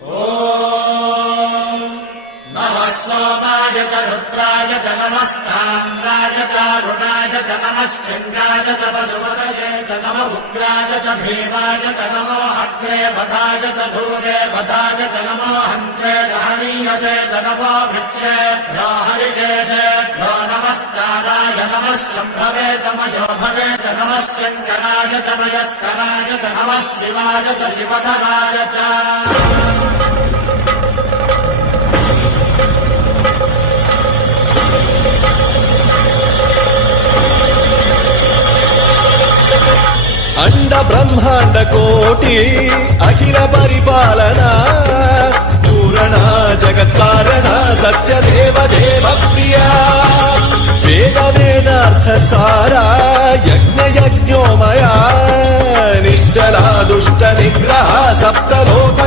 ఓం నమః సోమాయ చ రుద్రాయ చ నమస్తామ్రాయ చ అరుణాయ చ నమః శంగాయ చ పశుపతయే చ నమః ఉగ్రాయ చ భీమాయ చ నమో అగ్రే బధాయ చ ధూరే బధాయ చ నమో హంత్రే దహనీయసే చ నమో వృక్షేభ్యో హరికేశేభ్యో నమస్కారాయ నమః శంభవే చ మయో భవే చ నమః శంకరాయ చ మయస్కరాయ చ నమః శివాయ చ శివధరాయ చ अंड ब्रह्मांड कोटि अखिल परिपालना पूरणा जगत्कारणा सत्यदेव देव प्रिया वेद वेदार्थ सारा यज्ञ यज्ञोमया निश्चला दुष्ट निग्रह सप्तलोक